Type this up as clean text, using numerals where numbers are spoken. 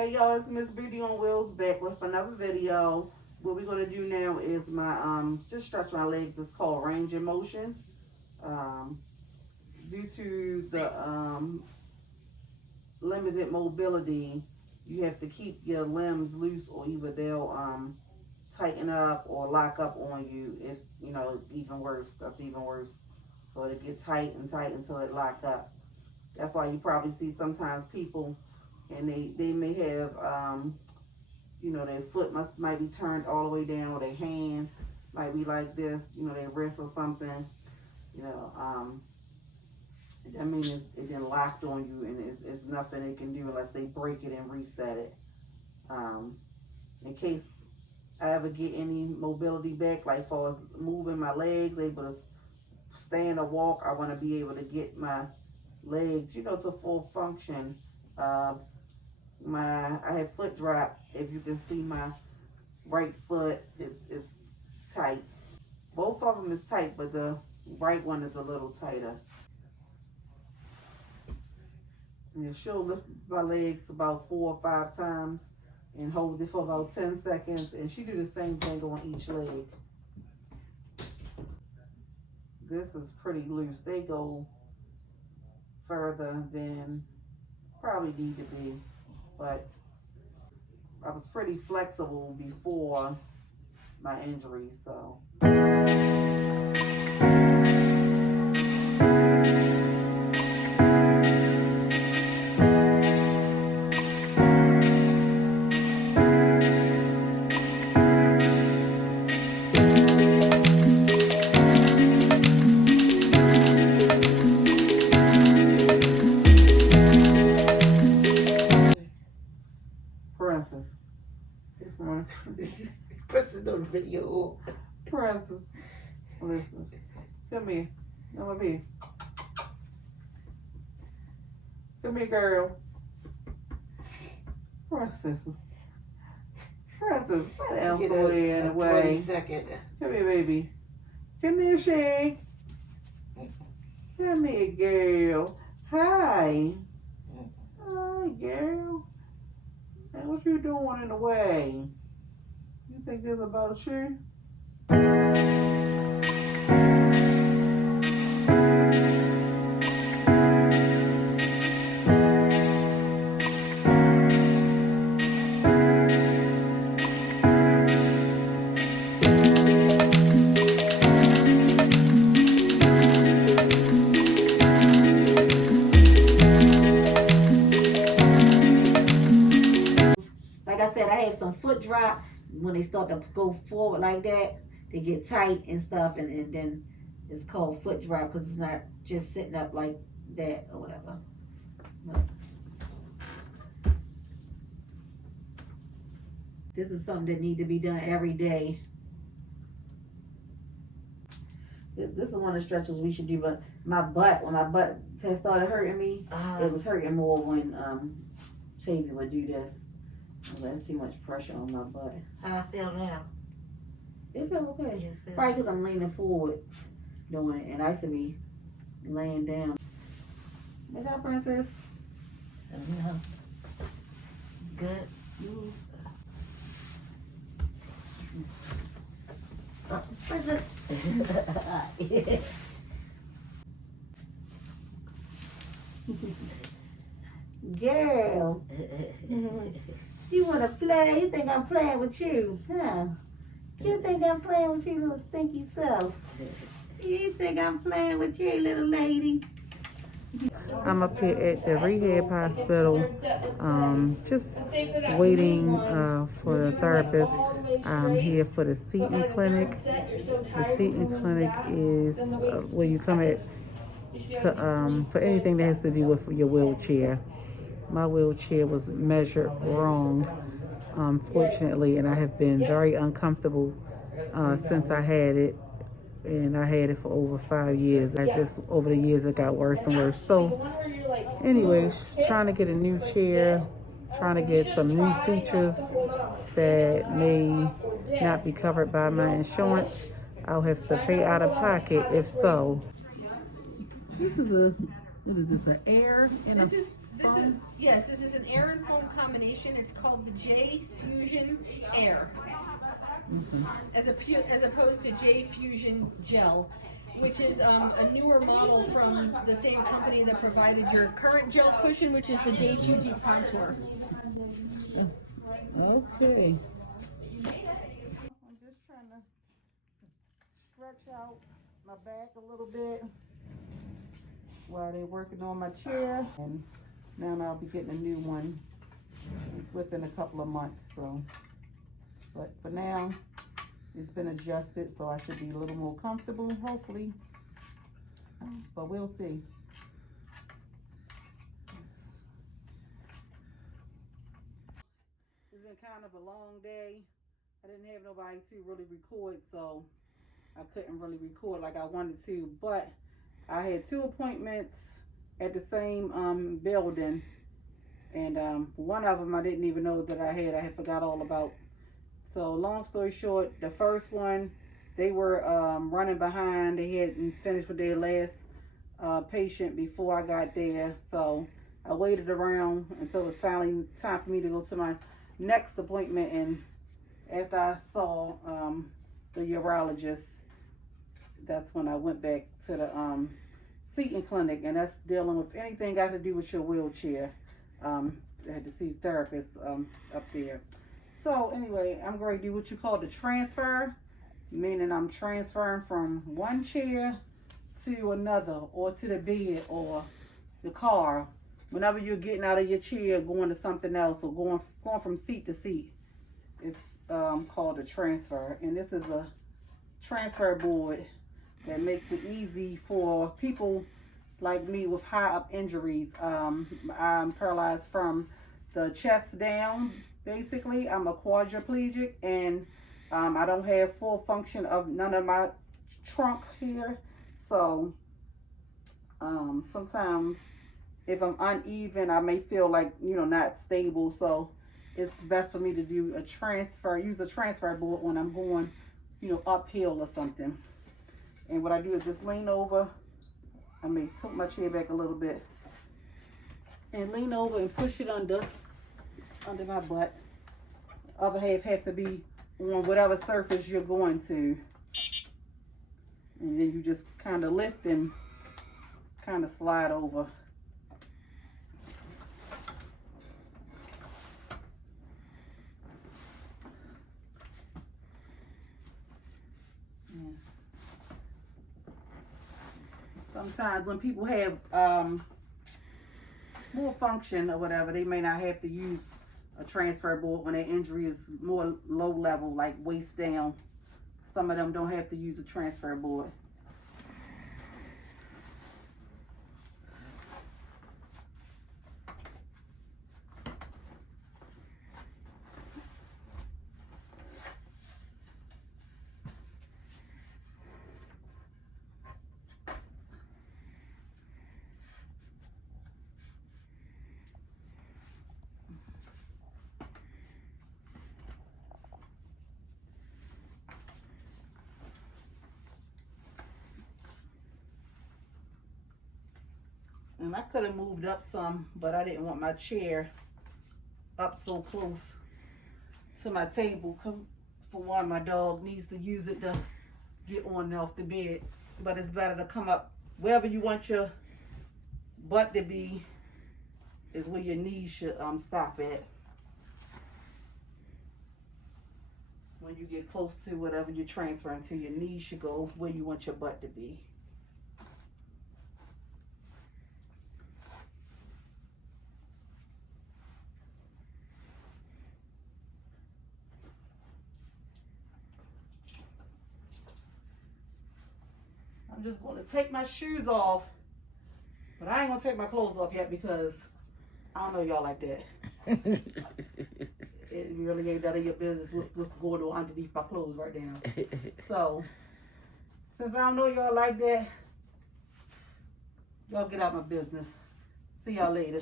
Hey y'all, it's Miss Beauty on Wheels back with another video. What we're gonna do now is my just stretch my legs. It's called range of motion. Um, Due to the limited mobility, you have to keep your limbs loose, or either they'll tighten up or lock up on you. If you know, even worse, that's even worse. So they get tight and tight until it lock up. That's why you probably see sometimes people, and they may have you know, their foot might be turned all the way down, or their hand might be like this, you know, their wrist or something, you know, that means it's been locked on you, and it's nothing they can do unless they break it and reset it. In case I ever get any mobility back, like far as moving my legs, able to stand or walk, I want to be able to get my legs, you know, to full function. I have foot drop. If you can see, my right foot is tight. Both of them is tight, but the right one is a little tighter. And she'll lift my legs about 4 or 5 times and hold it for about 10 seconds, and she do the same thing on each leg. This is pretty loose. They go further than probably need to be, but I was pretty flexible before my injury, so. Princess. Princess on the video. Princess. Listen. Come here. Come here. Come here, girl. Princess. Princess, what else away in the way? Second. Come here, baby. Come here, Shay. Come here, girl. Hi. Hi, girl. Hey, what you doing in the way? You think this about you? Like I said, I have some foot drop. When they start to go forward like that, they get tight and stuff, and then it's called foot drop because it's not just sitting up like that or whatever. But this is something that needs to be done every day. This is one of the stretches we should do, but when my butt started hurting me, it was hurting more when Xavier would do this. There's too much pressure on my butt. How I feel now? It feels okay. Probably because I'm leaning forward doing it, and I used to be laying down. Good job, Princess. Good. Princess. Girl. You want to play? You think I'm playing with you, huh? You think I'm playing with you, little stinky self? You think I'm playing with you, little lady? I'm up here at the Rehab hospital, just waiting for the therapist. I'm here for the seating clinic. The seating clinic is where you come at for anything that has to do with your wheelchair. My wheelchair was measured wrong, unfortunately, and I have been very uncomfortable since I had it. And I had it for over 5 years. Over the years, it got worse and worse. So, anyways, trying to get a new chair, trying to get some new features that may not be covered by my insurance. I'll have to pay out of pocket if so. What is this, an air? foam? Yes, this is an air and foam combination. It's called the J Fusion Air, as opposed to J Fusion Gel, which is a newer model from the same company that provided your current gel cushion, which is the J2 Deep Contour. Okay. I'm just trying to stretch out my back a little bit while they're working on my chair, and now I'll be getting a new one within a couple of months. So, but for now, it's been adjusted, so I should be a little more comfortable, hopefully. But we'll see. It's been kind of a long day. I didn't have nobody to really record, so I couldn't really record like I wanted to. But I had 2 appointments at the same building, and one of them I didn't even know that I had forgot all about. So long story short, the first one, they were running behind. They hadn't finished with their last patient before I got there. So I waited around until it's finally time for me to go to my next appointment. And after I saw the urologist, that's when I went back to the seating clinic, and that's dealing with anything got to do with your wheelchair. I had to see therapists up there. So anyway, I'm going to do what you call the transfer, meaning I'm transferring from one chair to another, or to the bed or the car. Whenever you're getting out of your chair, going to something else, or going from seat to seat, it's called a transfer. And this is a transfer board that makes it easy for people like me with high up injuries. I'm paralyzed from the chest down. Basically, I'm a quadriplegic, and I don't have full function of none of my trunk here. So sometimes if I'm uneven, I may feel like, not stable. So it's best for me to do a transfer, use a transfer board when I'm going, uphill or something. And what I do is just lean over. I may tilt my chair back a little bit and lean over and push it under my butt. Other half have to be on whatever surface you're going to. And then you just kind of lift and kind of slide over. Yeah. Sometimes when people have more function or whatever, they may not have to use a transfer board when their injury is more low level, like waist down. Some of them don't have to use a transfer board. And I could have moved up some, but I didn't want my chair up so close to my table, because for one, my dog needs to use it to get on and off the bed. But it's better to come up wherever you want your butt to be is where your knees should stop at. When you get close to whatever you're transferring to, your knees should go where you want your butt to be. I'm just going to take my shoes off, but I ain't going to take my clothes off yet, because I don't know y'all like that. It really ain't none of your business what's going on underneath my clothes right now. So, since I don't know y'all like that, y'all get out my business. See y'all later.